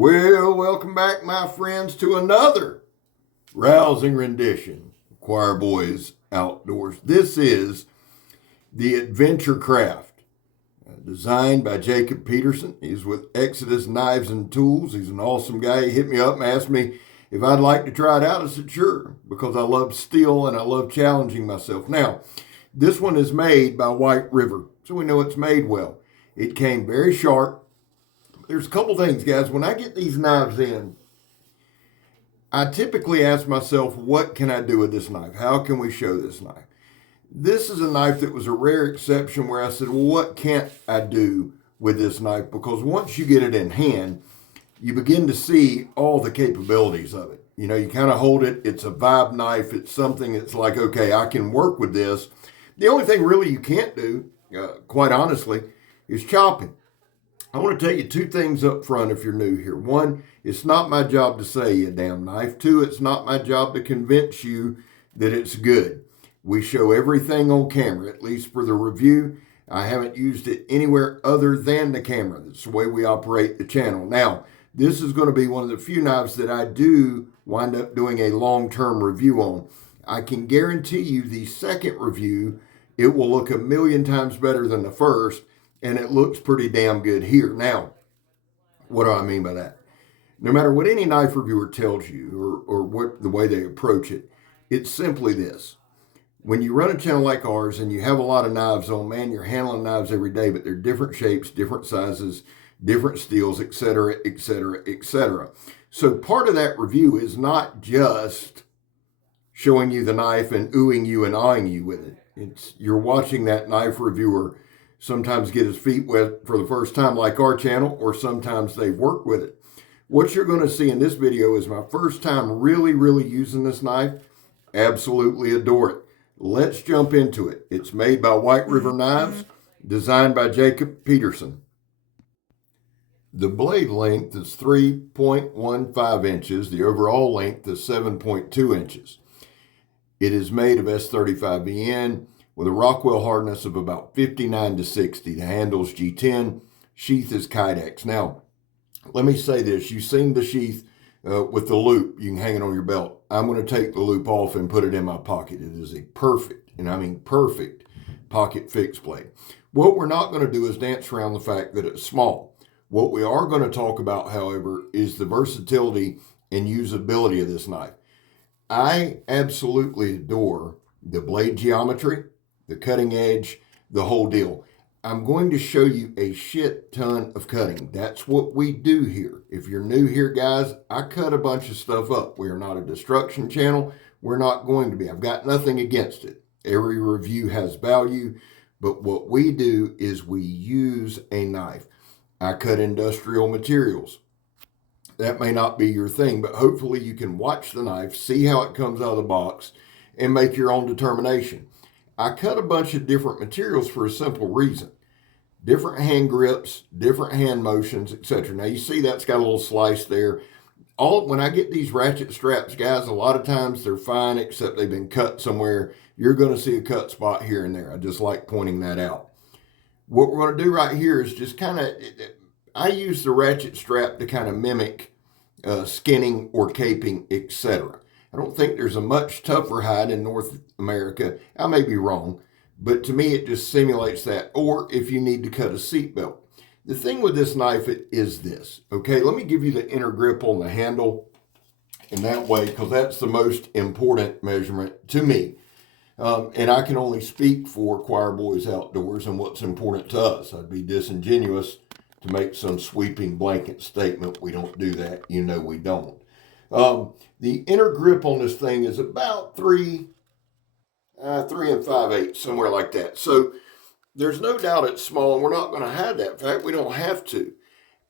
Well, welcome back, my friends, to another rousing rendition of Choir Boys Outdoors. This is the Adventurecraft, designed by JacobPeterson. He's with Exodus Knives and Tools. He's an awesome guy. He hit me up and asked me if I'd like to try it out. I said, sure, because I love steel and I love challenging myself. Now, this one is made by White River, so we know it's made well. It came very sharp. There's a couple things, guys. When I get these knives in, I typically ask myself, what can I do with this knife? How can we show this knife? This is a knife that was a rare exception where I said, well, what can't I do with this knife? Because once you get it in hand, you begin to see all the capabilities of it. You know, you kind of hold it. It's a vibe knife. It's something that's like, okay, I can work with this. The only thing really you can't do, quite honestly, is chopping. I want to tell you two things up front if you're new here. One, it's not my job to sell you a damn knife. Two, it's not my job to convince you that it's good. We show everything on camera, at least for the review. I haven't used it anywhere other than the camera. That's the way we operate the channel. Now, this is going to be one of the few knives that I do wind up doing a long-term review on. I can guarantee you the second review, it will look a million times better than the first. And it looks pretty damn good here. Now, what do I mean by that? No matter what any knife reviewer tells you or what the way they approach it, it's simply this. When you run a channel like ours and you have a lot of knives on, man, you're handling knives every day, but they're different shapes, different sizes, different steels, etc., etc., etc. So part of that review is not just showing you the knife and oohing you and awing you with it. You're watching that knife reviewer sometimes get his feet wet for the first time like our channel, or sometimes they've worked with it. What you're going to see in this video is my first time really using this knife. Absolutely adore it. Let's jump into it. It's made by White River Knives, designed by JacobPeterson. The blade length is 3.15 inches. The overall length is 7.2 inches. It is made of S35VN. With a Rockwell hardness of about 59 to 60. The handle's G10, sheath is Kydex. Now, let me say this. You've seen the sheath with the loop. You can hang it on your belt. I'm going to take the loop off and put it in my pocket. It is a perfect, and I mean perfect, pocket fixed blade. What we're not going to do is dance around the fact that it's small. What we are going to talk about, however, is the versatility and usability of this knife. I absolutely adore the blade geometry, the cutting edge, the whole deal. I'm going to show you a shit ton of cutting. That's what we do here. If you're new here, guys, I cut a bunch of stuff up. We are not a destruction channel. We're not going to be. I've got nothing against it. Every review has value, but what we do is we use a knife. I cut industrial materials. That may not be your thing, but hopefully you can watch the knife, see how it comes out of the box, and make your own determination. I cut a bunch of different materials for a simple reason. Different hand grips, different hand motions, etc. Now you see that's got a little slice there. When I get these ratchet straps, guys, a lot of times they're fine except they've been cut somewhere. You're going to see a cut spot here and there. I just like pointing that out. What we're going to do right here is just kind of, I use the ratchet strap to kind of mimic skinning or caping, etc. I don't think there's a much tougher hide in North America. I may be wrong, but to me it just simulates that. Or if you need to cut a seat belt. The thing with this knife is this. Okay, let me give you the inner grip on the handle in that way, because that's the most important measurement to me. And I can only speak for Choir Boys Outdoors and what's important to us. I'd be disingenuous to make some sweeping blanket statement. We don't do that. You know we don't. The inner grip on this thing is about 3 5/8, somewhere like that. So there's no doubt it's small, and we're not going to hide that. In fact, we don't have to.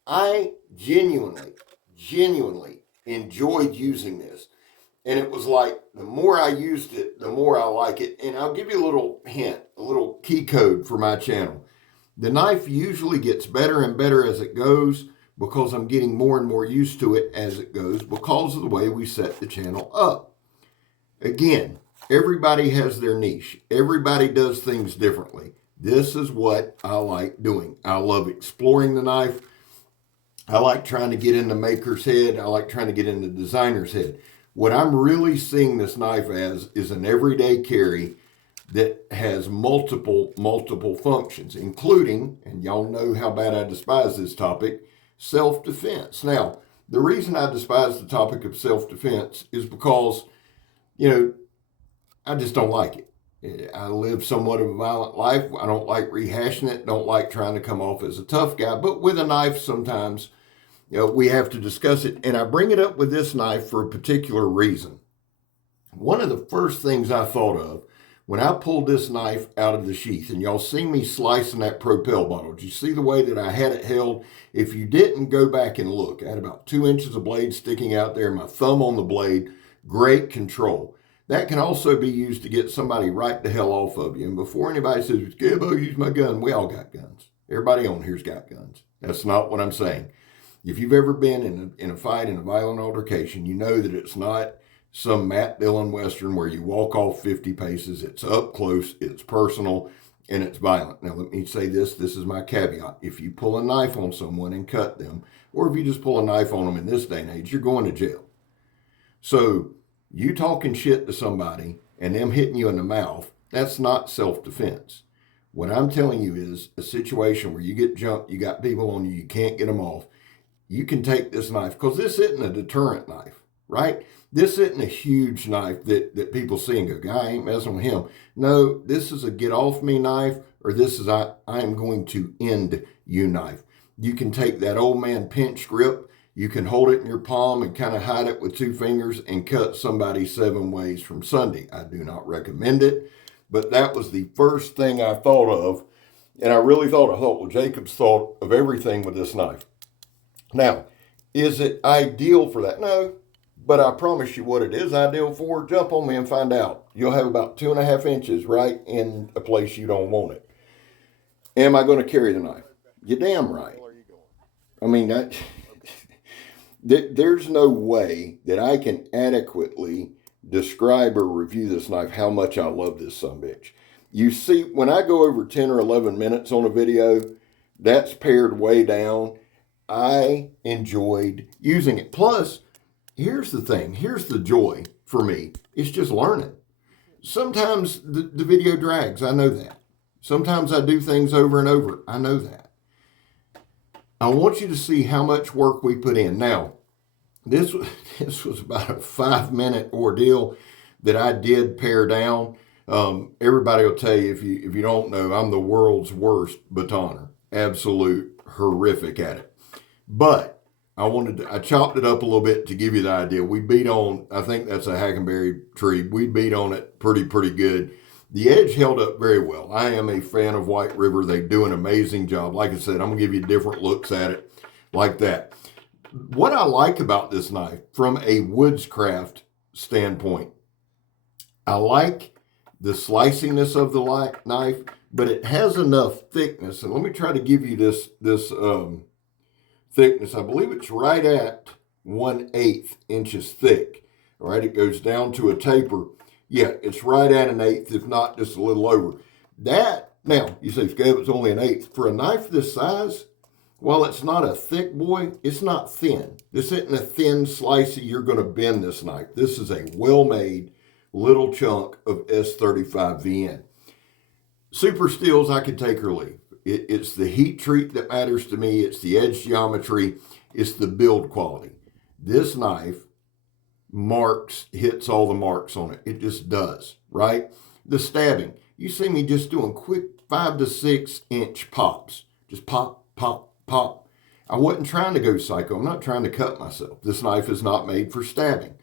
I genuinely enjoyed using this. And it was like, the more I used it, the more I like it. And I'll give you a little hint, a little key code for my channel. The knife usually gets better and better as it goes, because I'm getting more and more used to it as it goes because of the way we set the channel up. Again, everybody has their niche. Everybody does things differently. This is what I like doing. I love exploring the knife. I like trying to get in the maker's head. I like trying to get in the designer's head. What I'm really seeing this knife as is an everyday carry that has multiple functions, including, and y'all know how bad I despise this topic, self-defense. Now, the reason I despise the topic of self-defense is because, I just don't like it. I live somewhat of a violent life. I don't like rehashing it, don't like trying to come off as a tough guy, but with a knife sometimes, we have to discuss it. And I bring it up with this knife for a particular reason. One of the first things I thought of when I pulled this knife out of the sheath, and y'all see me slicing that Propel bottle. Did you see the way that I had it held? If you didn't, go back and look. I had about 2 inches of blade sticking out there, my thumb on the blade, great control. That can also be used to get somebody right the hell off of you. And before anybody says, Gabbo, use my gun, we all got guns. Everybody on here's got guns. That's not what I'm saying. If you've ever been in a fight, in a violent altercation, you know that it's not some Matt Dillon Western where you walk off 50 paces. It's up close, it's personal, and it's violent. Now, let me say this is my caveat. If you pull a knife on someone and cut them, or if you just pull a knife on them in this day and age, you're going to jail. So, you talking shit to somebody and them hitting you in the mouth, that's not self-defense. What I'm telling you is a situation where you get jumped, you got people on you, you can't get them off. You can take this knife, because this isn't a deterrent knife, right? This isn't a huge knife that people see and go, "Guy, I ain't messing with him." No, this is a get off me knife, or this is I'm going to end you knife. You can take that old man pinch grip. You can hold it in your palm and kind of hide it with 2 fingers and cut somebody 7 ways from Sunday. I do not recommend it, but that was the first thing I thought of. And I thought, well, Jacob's thought of everything with this knife. Now, is it ideal for that? No, but I promise you what it is ideal for. Jump on me and find out. You'll have about 2.5 inches right in a place you don't want it. Am I going to carry the knife? You're damn right. I mean, there's no way that I can adequately describe or review this knife, how much I love this sumbitch. You see, when I go over 10 or 11 minutes on a video, that's pared way down. I enjoyed using it. Plus, here's the thing. Here's the joy for me. It's just learning. Sometimes the video drags. I know that. Sometimes I do things over and over. I know that. I want you to see how much work we put in. Now, this was about a 5-minute ordeal that I did pare down. Everybody will tell you, if you don't know, I'm the world's worst batoner. Absolute horrific at it. But I chopped it up a little bit to give you the idea. We beat on, I think that's a hackenberry tree. We beat on it pretty good. The edge held up very well. I am a fan of White River. They do an amazing job. Like I said, I'm going to give you different looks at it like that. What I like about this knife from a Woodscraft standpoint, I like the sliciness of the knife, but it has enough thickness. And let me try to give you this thickness. I believe it's right at 1/8 inches thick. All right, it goes down to a taper. Yeah, it's right at 1/8, if not just a little over. That, now, you say, Scab, it's only 1/8. For a knife this size, while it's not a thick boy, it's not thin. This isn't a thin slicey, you're going to bend this knife. This is a well-made little chunk of S35 VN. Super steels, I could take or leave. It's the heat treat that matters to me. It's the edge geometry. It's the build quality. This knife hits all the marks on it. It just does, right? The stabbing. You see me just doing quick 5 to 6 inch pops. Just pop, pop, pop. I wasn't trying to go psycho. I'm not trying to cut myself. This knife is not made for stabbing.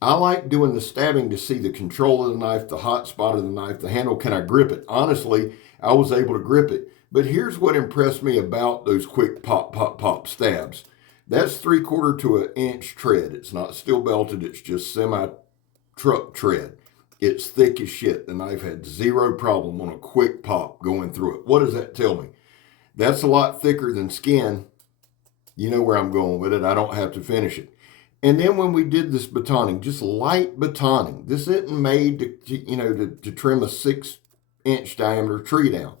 I like doing the stabbing to see the control of the knife, the hot spot of the knife, the handle. Can I grip it? Honestly, I was able to grip it. But here's what impressed me about those quick pop, pop, pop stabs. That's 3/4 to 1 inch tread. It's not steel belted. It's just semi-truck tread. It's thick as shit. The knife had zero problem on a quick pop going through it. What does that tell me? That's a lot thicker than skin. You know where I'm going with it. I don't have to finish it. And then when we did this batoning, just light batoning. This isn't made to trim a 6-inch diameter tree down.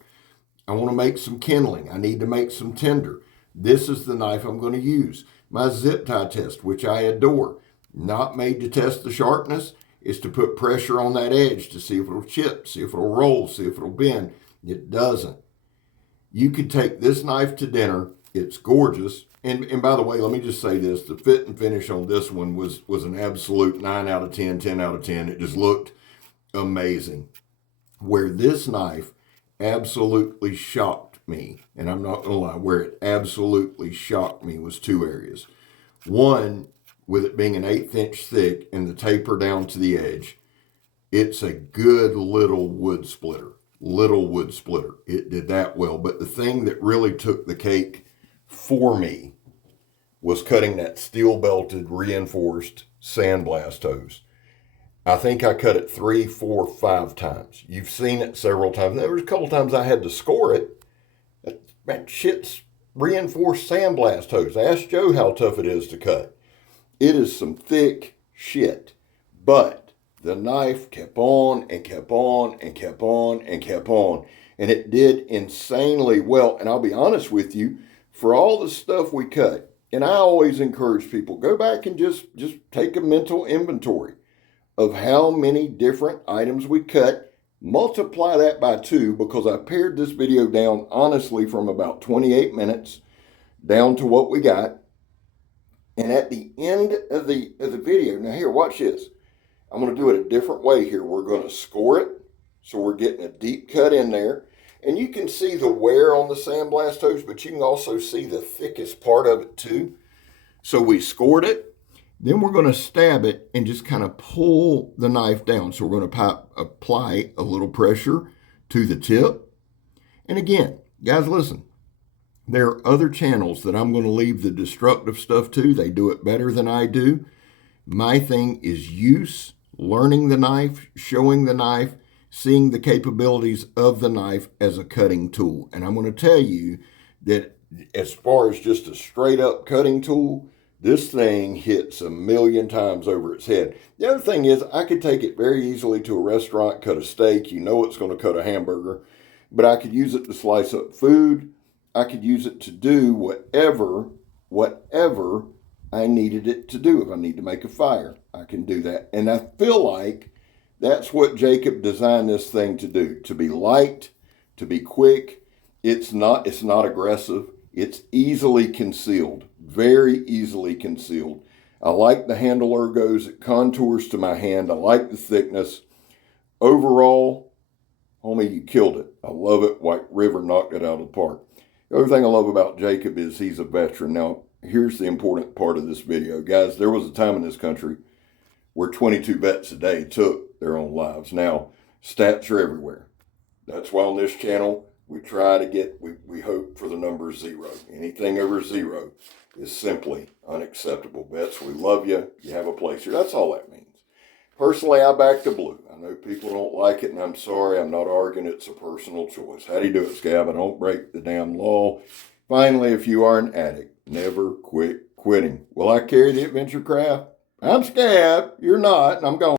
I want to make some kindling. I need to make some tinder. This is the knife I'm going to use. My zip tie test, which I adore, not made to test the sharpness, is to put pressure on that edge to see if it'll chip, see if it'll roll, see if it'll bend. It doesn't. You could take this knife to dinner. It's gorgeous. And by the way, let me just say this. The fit and finish on this one was an absolute 9 out of 10, 10 out of 10. It just looked amazing. Where this knife absolutely shocked me, and I'm not going to lie, where it absolutely shocked me was two areas. One, with it being an 1/8 inch thick and the taper down to the edge, it's a good little wood splitter. It did that well. But the thing that really took the cake for me was cutting that steel belted reinforced sandblast hose. I think I cut it 3, 4, 5 times. You've seen it several times. There was a couple times I had to score it. That shit's reinforced sandblast hose. Ask Joe how tough it is to cut. It is some thick shit. But the knife kept on and kept on and kept on and kept on. And it did insanely well. And I'll be honest with you, for all the stuff we cut, and I always encourage people, go back and just take a mental inventory of how many different items we cut. Multiply that by 2, because I pared this video down honestly from about 28 minutes down to what we got. And at the end of the video, now here, watch this. I'm going to do it a different way here. We're going to score it, so we're getting a deep cut in there. And you can see the wear on the sandblast hose, but you can also see the thickest part of it too. So we scored it. Then we're going to stab it and just kind of pull the knife down. So we're going to apply a little pressure to the tip. And again, guys, listen. There are other channels that I'm going to leave the destructive stuff to. They do it better than I do. My thing is use, learning the knife, showing the knife, seeing the capabilities of the knife as a cutting tool. And I'm going to tell you that as far as just a straight up cutting tool, this thing hits 1,000,000 times over its head. The other thing is I could take it very easily to a restaurant, cut a steak. You know it's going to cut a hamburger. But I could use it to slice up food. I could use it to do whatever I needed it to do. If I need to make a fire, I can do that. And I feel like that's what Jacob designed this thing to do, to be light, to be quick. It's not aggressive. It's easily concealed, very easily concealed. I like the handle ergos. It contours to my hand. I like the thickness. Overall, homie, you killed it. I love it. White River knocked it out of the park. The other thing I love about Jacob is he's a veteran. Now, here's the important part of this video. Guys, there was a time in this country where 22 vets a day took their own lives. Now, stats are everywhere. That's why on this channel, we try to get, we hope for the number 0. Anything over 0 is simply unacceptable. Vets, we love you. You have a place here. That's all that means. Personally, I back the blue. I know people don't like it, and I'm sorry. I'm not arguing. It's a personal choice. How do you do it, Scab? I don't break the damn law. Finally, if you are an addict, never quit quitting. Will I carry the Adventurecraft? I'm Scab. You're not, and I'm gone.